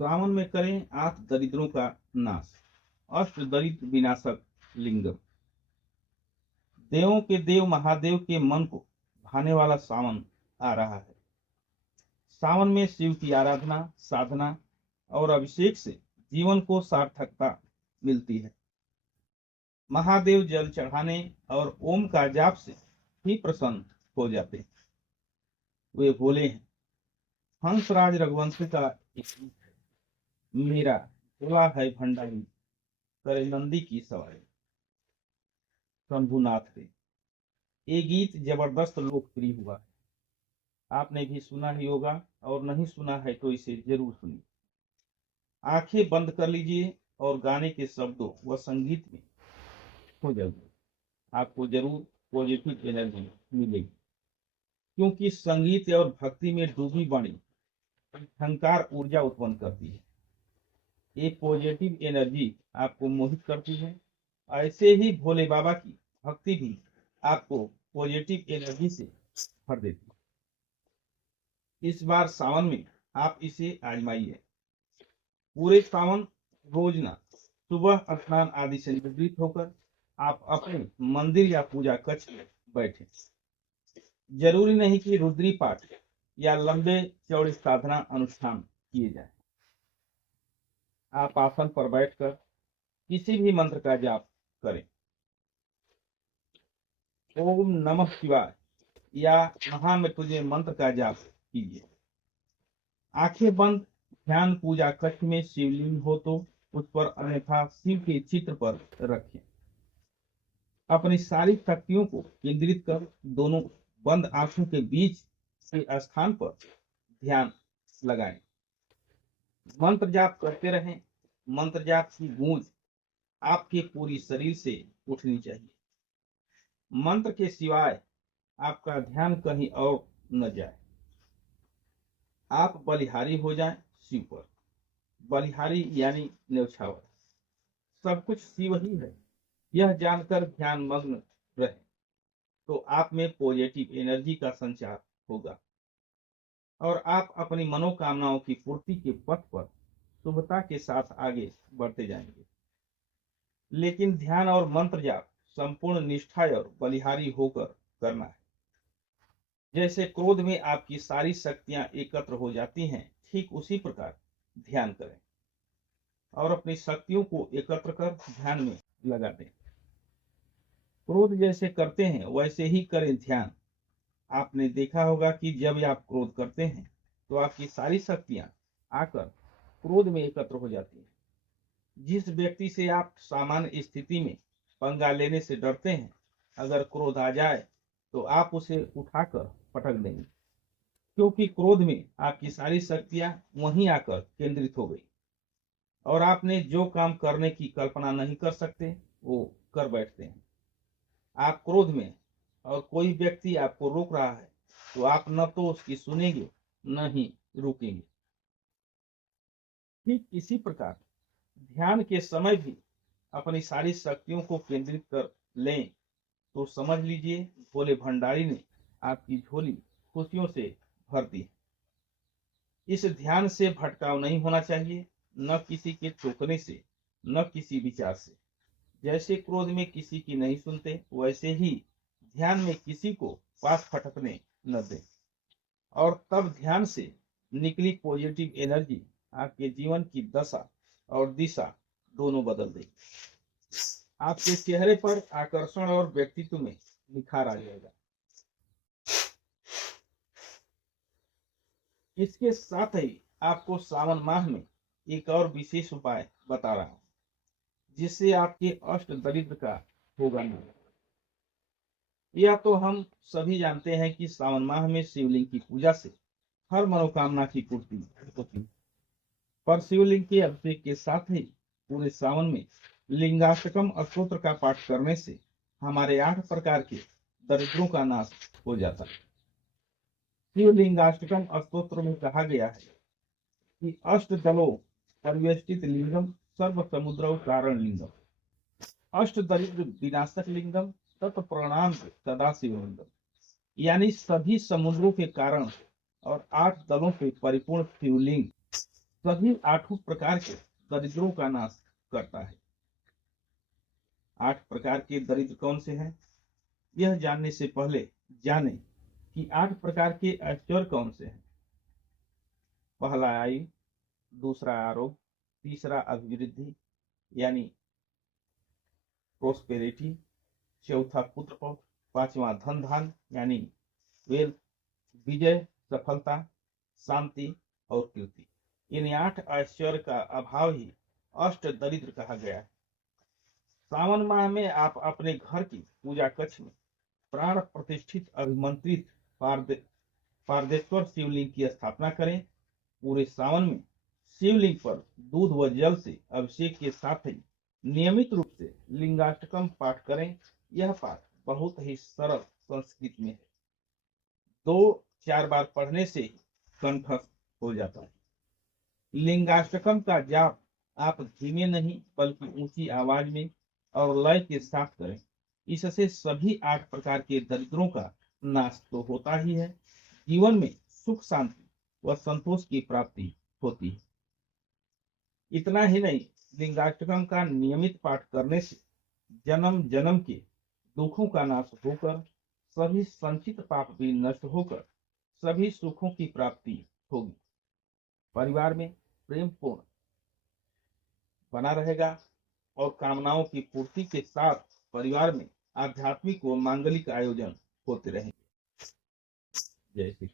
सावन में करें 8 दरिद्रों का नाश। अष्ट दरिद्र विनाशक लिंगम। देवों के देव महादेव के मन को भाने वाला सावन आ रहा है। सावन में शिव की आराधना, साधना और अभिषेक से जीवन को सार्थकता मिलती है। महादेव जल चढ़ाने और ओम का जाप से ही प्रसन्न हो जाते हैं। वे बोले हैं, हंसराज रघुवंशी का एक गीत है, मेरा भोला है भंडारी, करे नंदी की सवारी। शंभुनाथ रे। ये गीत जबरदस्त लोकप्रिय हुआ है। आपने भी सुना ही होगा, और नहीं सुना है तो इसे जरूर सुनिए। आंखें बंद कर लीजिए और गाने के शब्दों व संगीत में हो जाइए। आपको जरूर पॉजिटिव एनर्जी मिलेगी, क्योंकि संगीत और भक्ति में डूबी वाणी अहंकार ऊर्जा उत्पन्न करती है। ये पॉजिटिव एनर्जी आपको मोहित करती है। ऐसे ही भोले बाबा की भक्ति भी आपको पॉजिटिव एनर्जी से भर देती है। इस बार सावन में आप इसे आजमाइए। पूरे सावन रोजना सुबह स्नान आदि से निवृत्त होकर आप अपने मंदिर या पूजा कक्ष में बैठे। जरूरी नहीं कि रुद्री पाठ या लंबे चौड़े साधना अनुष्ठान किए जाए। आप आसन पर बैठकर किसी भी मंत्र का जाप करें। ओम नमः शिवाय या महामृत्युंजय मंत्र का जाप कीजिए। आंखें बंद। ध्यान पूजा कक्ष में शिवलिंग हो तो उस पर, अन्यथा शिव के चित्र पर रखें। अपनी सारी शक्तियों को केंद्रित कर दोनों बंद आंखों के बीच के स्थान पर ध्यान लगाएं। मंत्र जाप करते रहें। मंत्र जाप की गूंज आपके पूरी शरीर से उठनी चाहिए। मंत्र के सिवाय आपका ध्यान कहीं और न जाए। आप बलिहारी हो जाएं शिव पर। बलिहारी यानी न्यौछावर। सब कुछ शिव ही है, यह जानकर ध्यान मग्न रहे तो आप में पॉजिटिव एनर्जी का संचार होगा और आप अपनी मनोकामनाओं की पूर्ति के पथ पर शुभता के साथ आगे बढ़ते जाएंगे। लेकिन ध्यान और मंत्र जाप संपूर्ण निष्ठा और बलिहारी होकर करना है। जैसे क्रोध में आपकी सारी शक्तियां एकत्र हो जाती हैं, ठीक उसी प्रकार ध्यान करें और अपनी शक्तियों को एकत्र कर ध्यान में लगा दें। क्रोध जैसे करते हैं वैसे ही करें ध्यान। आपने देखा होगा कि जब आप क्रोध करते हैं तो आपकी सारी शक्तियां आकर क्रोध में एकत्र हो जाती हैं। जिस व्यक्ति से आप सामान्य स्थिति में पंगा लेने से डरते हैं, अगर क्रोध आ जाए तो आप उसे उठाकर पटक देंगे, क्योंकि क्रोध में आपकी सारी शक्तियां वहीं आकर केंद्रित हो गई और आपने जो काम करने की कल्पना नहीं कर सकते वो कर बैठते हैं। आप क्रोध में और कोई व्यक्ति आपको रोक रहा है तो आप न तो उसकी सुनेंगे न ही रुकेंगे। ठीक इसी प्रकार ध्यान के समय भी अपनी सारी शक्तियों को केंद्रित कर लें तो समझ लीजिए भोले भंडारी ने आपकी झोली खुशियों से भर दी। इस ध्यान से भटकाव नहीं होना चाहिए, न किसी के टोकने से, न किसी विचार से। जैसे क्रोध में किसी की नहीं सुनते, वैसे ही ध्यान में किसी को पास फटकने न दें। और तब ध्यान से निकली पॉजिटिव एनर्जी आपके जीवन की दशा और दिशा दोनों बदल देगी। आपके चेहरे पर आकर्षण और व्यक्तित्व में निखार आ जाएगा। इसके साथ ही आपको सावन माह में एक और विशेष उपाय बता रहा हूं, जिससे आपके अष्ट दरिद्र का होगा नहीं। यह तो हम सभी जानते हैं कि सावन माह में शिवलिंग की पूजा से हर मनोकामना की पूर्ति होती है, पर शिवलिंग के अभिषेक के साथ ही पूरे सावन में लिंगाष्टकम स्तोत्र का पाठ करने से हमारे 8 प्रकार के दरिद्रों का नाश हो जाता है। शिवलिंगाष्टकम स्तोत्र में कहा गया है कि अष्ट दलों परिवेष्टित लिंगम सर्व समुद्र कारण लिंगम, अष्ट दरिद्र विनाशक लिंगम तत्प्रणाम सदा शिवलिंगम, यानी सभी समुद्रों के कारण और 8 दलों के परिपूर्ण शिवलिंग सभी 8 प्रकार के दरिद्रों का नाश करता है। 8 प्रकार के दरिद्र कौन से हैं? यह जानने से पहले जाने कि 8 प्रकार के ऐश्वर्य कौन से हैं। पहला आयु, दूसरा आरोग्य, तीसरा अभिवृद्धि यानी प्रोस्पेरिटी, चौथा पुत्र पौत्र, पांचवा धन धान यानी वेल्थ, विजय सफलता, शांति और कीर्ति। इन 8 ऐश्वर्य का अभाव ही अष्ट दरिद्र कहा गया है। सावन माह में आप अपने घर की पूजा कक्ष में प्राण प्रतिष्ठित अभिमंत्रित पारदेश्वर शिवलिंग की स्थापना करें। पूरे सावन में शिवलिंग पर दूध व जल से अभिषेक के साथ ही नियमित रूप से लिंगाष्टकम पाठ करें। यह पाठ बहुत ही सरल संस्कृत में है, 2-4 बार पढ़ने से ही कंठस्थ हो जाता है। लिंगाष्टकम का जाप आप धीमे नहीं बल्कि ऊंची आवाज में और लय के साथ करें। इससे सभी 8 प्रकार के दरिद्रों का नाश तो होता ही है, जीवन में सुख शांति व संतोष की प्राप्ति होती है। इतना ही नहीं, लिंगाष्टकम का नियमित पाठ करने से जन्म जन्म के दुखों का नाश होकर सभी संचित पाप भी नष्ट होकर सभी सुखों की प्राप्ति होगी। परिवार में प्रेम पूर्ण बना रहेगा और कामनाओं की पूर्ति के साथ परिवार में आध्यात्मिक व मांगलिक आयोजन होते रहेंगे। जय श्री